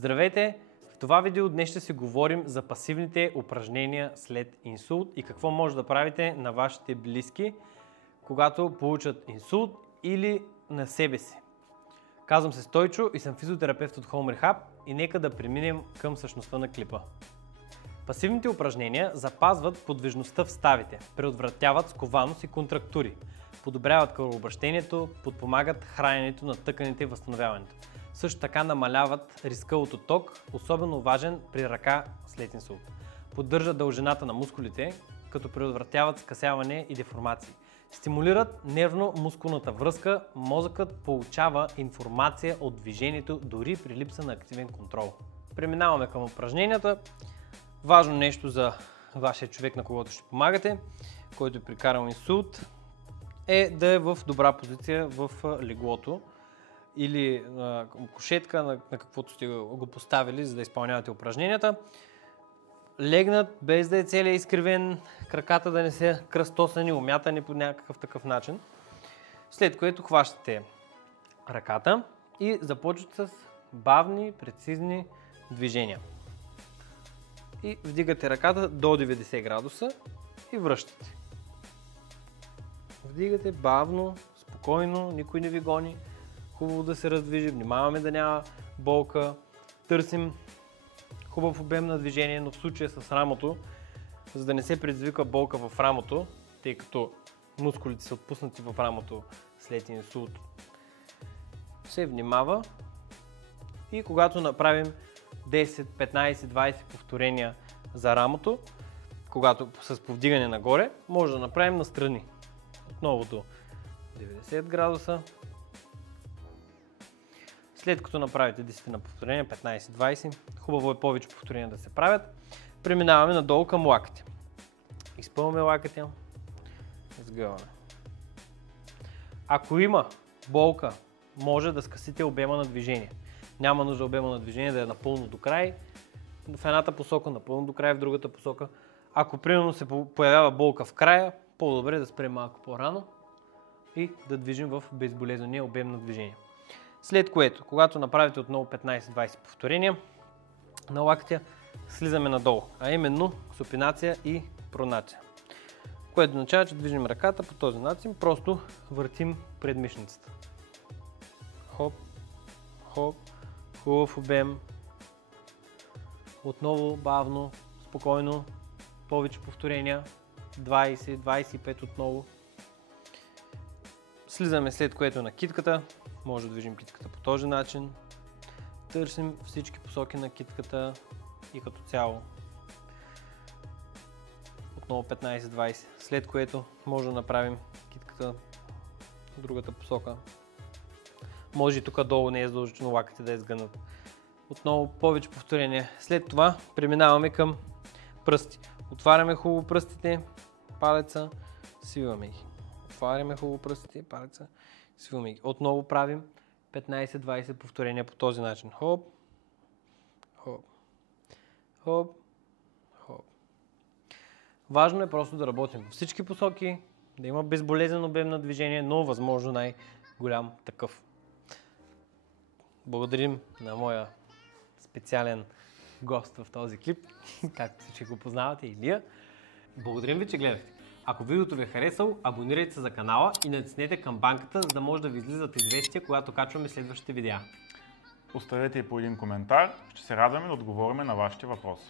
Здравейте! В това видео днес ще си говорим за пасивните упражнения след инсулт и какво може да правите на вашите близки, когато получат инсулт или на себе си. Казвам се Стойчо и съм физиотерапевт от Home Rehab и нека да преминем към същността на клипа. Пасивните упражнения запазват подвижността в ставите, предотвратяват скованост и контрактури, подобряват кръвообращението, подпомагат храненето на тъканите и възстановяването. Също така намаляват риска от отток, особено важен при ръка след инсулт. Поддържат дължината на мускулите, като предотвратяват скъсяване и деформации. Стимулират нервно-мускулната връзка, мозъкът получава информация от движението дори при липса на активен контрол. Преминаваме към упражненията. Важно нещо за вашия човек, на когото ще помагате, който е прекарал инсулт, е да е в добра позиция в леглото или на кушетка, на каквото сте го поставили, за да изпълнявате упражненията. Легнат, без да е целия изкривен, краката да не са кръстосани, умятани по някакъв такъв начин. След което хващате ръката и започвате с бавни, прецизни движения. И вдигате ръката до 90 градуса и връщате. Вдигате бавно, спокойно, никой не ви гони. Хубаво да се раздвижи, внимаваме да няма болка. Търсим хубав обем на движение, но в случая с рамото, за да не се предизвика болка в рамото, тъй като мускулите са отпуснати в рамото след инсулт, се внимава и когато направим 10, 15, 20 повторения за рамото, когато с повдигане нагоре, може да направим настрани. Отново до 90 градуса. След като направите 10 на повторения, 15-20, хубаво е повече повторения да се правят, преминаваме надолу към лакътя. Изпълваме лакътя, сгъваме. Ако има болка, може да скъсите обема на движение. Няма нужда обема на движение да е напълно до край. В едната посока, напълно до край, в другата посока. Ако примерно се появява болка в края, по-добре да спрем малко по-рано и да движим в безболезнения обем на движение. След което, когато направите отново 15-20 повторения на лактия, слизаме надолу, а именно супинация и пронация. Което означава, че движим ръката по този начин, просто въртим предмишницата. Хоп, хоп, хубав обем. Отново бавно, спокойно, повече повторения, 20-25 отново. Слизаме след което на китката. Може да движим китката по този начин. Търсим всички посоки на китката и като цяло. Отново 15-20. След което може да направим китката в другата посока. Може и тук долу не е задължително лакътите да изгънат. Отново повече повторения. След това преминаваме към пръсти. Отваряме хубаво пръстите, палеца, свиваме ги. Отваряме хубаво пръстите, палеца, свиваме ги. Отново правим 15-20 повторения по този начин. Хоп, хоп, хоп, хоп. Важно е просто да работим във всички посоки, да има безболезнен обем на движение, но възможно най-голям такъв. Благодарим на моя специален гост в този клип, както всички го познавате, Илия. Благодарим ви, че гледахте. Ако видеото ви е харесало, абонирайте се за канала и натиснете камбанката, за да може да ви излизат известия, когато качваме следващите видеа. Оставете и по един коментар, ще се радваме да отговорим на вашите въпроси.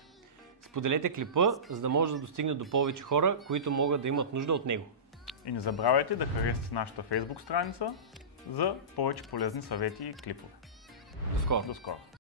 Споделете клипа, за да може да достигне до повече хора, които могат да имат нужда от него. И не забравяйте да харесате нашата Facebook страница за повече полезни съвети и клипове. До скоро! До скоро!